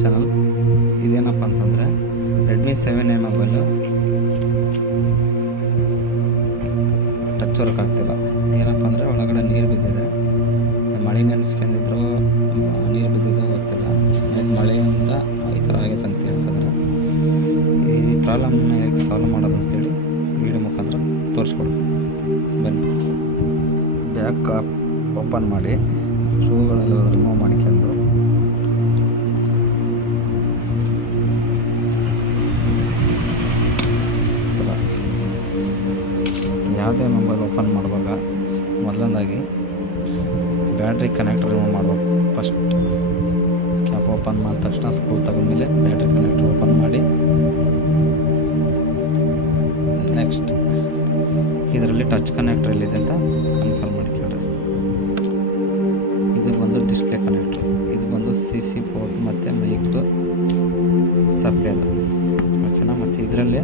Channel ಇದೇನಪ್ಪ ಅಂತಂದರೆ Redmi 7A mobile touch work ಆಗ್ತಿಲ್ಲ. ಏನಪ್ಪ ಅಂದರೆ ಒಳಗಡೆ ನೀರು ಬಿದ್ದಿದೆ. ಮಳೆ ನೆನೆಸ್ಕೊಂಡಿದ್ರು ನೀರು ಬಿದ್ದಿದ್ದು ಗೊತ್ತಿಲ್ಲ. ಮಳೆಯಿಂದ ಈ ಥರ ಆಗೈತೆ ಅಂತ ಹೇಳ್ತಿದ್ದಾರೆ. ಈ ಪ್ರಾಬ್ಲಮ್ನ ಹೇಗೆ ಸಾಲ್ವ್ ಮಾಡೋದು ಅಂತೇಳಿ ವಿಡಿಯೋ ಮುಖಾಂತರ ತೋರಿಸ್ಕೊಡು ಬನ್ನಿ. ಬ್ಯಾಕ್ ಓಪನ್ ಮಾಡಿ ಸ್ಕ್ರೂಗಳೆಲ್ಲ ರಿಮೂವ್ ಮಾಡ್ಕೊಂಡು ಯಾವುದೇ ಮೊಬೈಲ್ ಓಪನ್ ಮಾಡುವಾಗ ಮೊದಲನೇದಾಗಿ ಬ್ಯಾಟ್ರಿ ಕನೆಕ್ಟರ್ ರಿಮೂವ್ ಮಾಡಬೇಕು. ಫಸ್ಟ್ ಕ್ಯಾಪ್ ಓಪನ್ ಮಾಡಿದ ತಕ್ಷಣ ಸ್ಕ್ರೂ ತಗೊಂಡ್ಮೇಲೆ ಬ್ಯಾಟ್ರಿ ಕನೆಕ್ಟರ್ ಓಪನ್ ಮಾಡಿ ನೆಕ್ಸ್ಟ್ ಇದರಲ್ಲಿ ಟಚ್ ಕನೆಕ್ಟರ್ ಎಲ್ಲಿದೆ ಅಂತ ಕನ್ಫರ್ಮ್ ಮಾಡಿಕೊಂಡ್ರೆ ಇದು ಬಂದು ಡಿಸ್ಪ್ಲೇ ಕನೆಕ್ಟರ್, ಇದು ಬಂದು CC ಪೋರ್ಟ್ ಮತ್ತು ಮೈಕ್ ಸಪ್ಲೈದು ಓಕೆನಾ. ಮತ್ತು ಇದರಲ್ಲಿ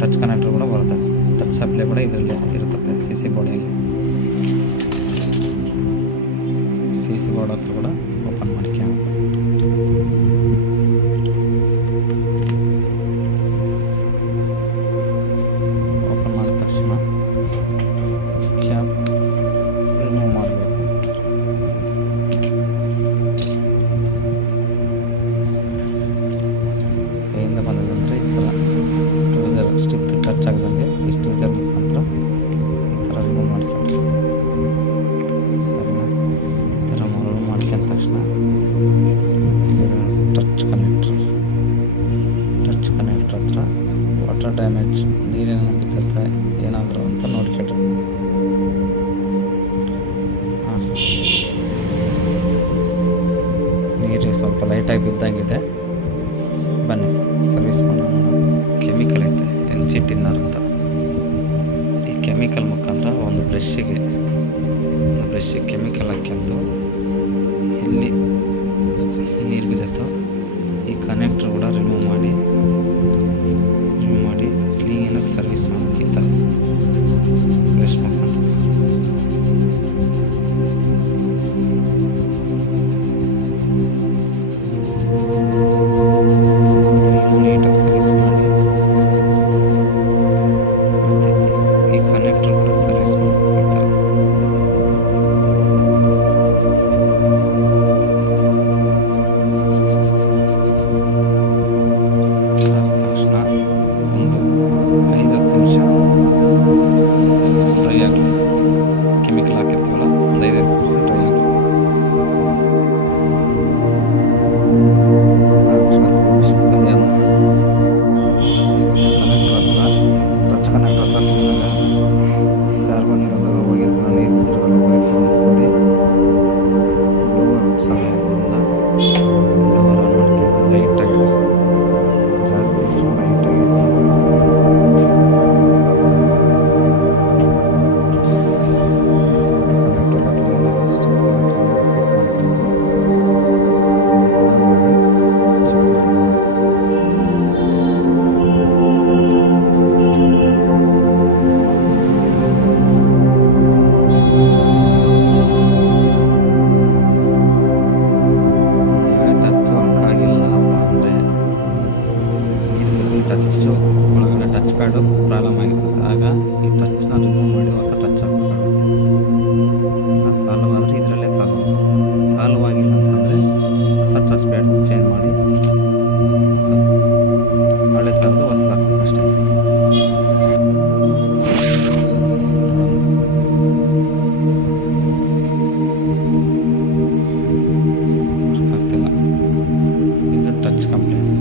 ಟಚ್ ಕನೆಕ್ಟರ್ ಕೂಡ ಬರುತ್ತೆ. ಟಚ್ ಸಪ್ಲೈ ಕೂಡ ಇದರಲ್ಲಿ ಇರುತ್ತೆ CC ಬೋರ್ಡಲ್ಲಿ. CC ಬೋರ್ಡ್ ಹತ್ರ ಕೂಡ ಓಪನ್ ಮಾಡ್ಕೊಂಡು ಓಪನ್ ಮಾಡಿದ ತಕ್ಷಣ ಕ್ಯಾಪ್ ರಿಮೂವ್ ಮಾಡಬೇಕು. ಕೈಯಿಂದ ಬಂದದಂದರೆ ಈ ಥರ ಟ್ಯೂಸರ್ ಸ್ಟಿಕ್ ಟಚ್ ಆಗದಂಗೆ ಈ ಟ್ಯೂಸರ್ ಮುಖಾಂತರ ಈ ಥರ ರಿಮೂವ್ ಮಾಡ್ಕೊಂಡು ಸರಿನಾ. ಈ ಥರ ರಿಮೂವ್ ಮಾಡ್ಕೊಂಡ ತಕ್ಷಣ ಟಚ್ ಕನೆಕ್ಟರ್ ಹತ್ರ ವಾಟರ್ ಡ್ಯಾಮೇಜ್ ನೀರೇನೋ ಬಿದ್ದತ್ತೆ ಏನಾದರೂ ಅಂತ ನೋಡ್ಕೊಳ್ರಿ. ನೀರು ಸ್ವಲ್ಪ ಲೈಟಾಗಿ ಬಿದ್ದಂಗಿದೆ. ಬನ್ನಿ ಸರ್ವಿಸ್ ಮಾಡೋಣ. ಕೆಮಿಕಲ್ ಐತೆ NC ಟಿನ್ನರ್ ಅಂತ. ಈ ಕೆಮಿಕಲ್ ಮುಖಾಂತರ ಒಂದು ಬ್ರಷ್ಷಿಗೆ ಕೆಮಿಕಲ್ ಹಾಕ್ಯಂತು ಎಲ್ಲಿ ನೀರು ಬಿದ್ದತ್ತೋ ಈ ಕನೆಕ್ಟರ್ ಕೂಡ ರಿಮೂವ್ ಮಾಡಿ ಕ್ಲೀನಾಗಿ ಸರ್ವಿಸ್ ಮಾಡಬೇಕು. ಈ ಥರ ಬ್ರಷ್ ಮುಖಾಂತರ ನೀಟಾಗಿ ಸರ್ವಿಸ್ ಮಾಡಿ ಮತ್ತು ಈ ಕನೆಕ್ಟರ್ ಕೂಡ ಸರ್ವಿಸ್ ಮಾಡಬೇಕು. ಈ ಥರ ತಕ್ಷಣ ಒಂದು 5-10 ನಿಮಿಷ ಡ್ರೈ ಆಗಲಿ. ಕೆಮಿಕಲ್ ಹಾಕಿರ್ತೀವಲ್ಲ ಒಂದು 5 ನಿಮಿಷ ಡ್ರೈ ಆಗಲಿ. ಟಚ್ ಕನೆಕ್ಟರ್ ಹತ್ರ ಕಾರ್ಬನ್ ಇರೋದೆಲ್ಲ ಹೋಗಿತ್ತು, ನೀರು ಬಿದ್ದಿರೋದೆಲ್ಲ ಹೋಗಿತ್ತು ನೋಡಿ. ಲೋವರ್ ಸಹಾಯದಿಂದ ಲೋವರ್ ಆನ್ ಮಾಡ್ಕೊಂಡು ಲೈಟಾಗಿ ಜಾಸ್ತಿ ಲೈಟಾಗಿ ಟಚ್ಚು ಒಳಗಡೆ ಟಚ್ ಪ್ಯಾಡು ಪ್ರಾಬ್ಲಮ್ ಆಗಿರುತ್ತೆ. ಆಗ ಈ ಟಚ್ನ ರಿಮೂವ್ ಮಾಡಿ ಹೊಸ ಟಚ್ ಹಾಕಬೇಕಾಗುತ್ತೆ. ಸಾಲ್ವ್ ಆದರೆ ಇದರಲ್ಲೇ ಸಾಲ್ವ್ ಆಗಿಲ್ಲ ಅಂತಂದರೆ ಹೊಸ ಟಚ್ ಪ್ಯಾಡ್ ಚೇಂಜ್ ಮಾಡಿ ಹೊಸ ಹಳೆ ಥರದ್ದು ಹೊಸ ಹಾಕಬೇಕು ಅಷ್ಟೇ. ಆಗ್ತಿಲ್ಲ ಇದು ಟಚ್ ಕಂಪ್ಲೇಂಟ್.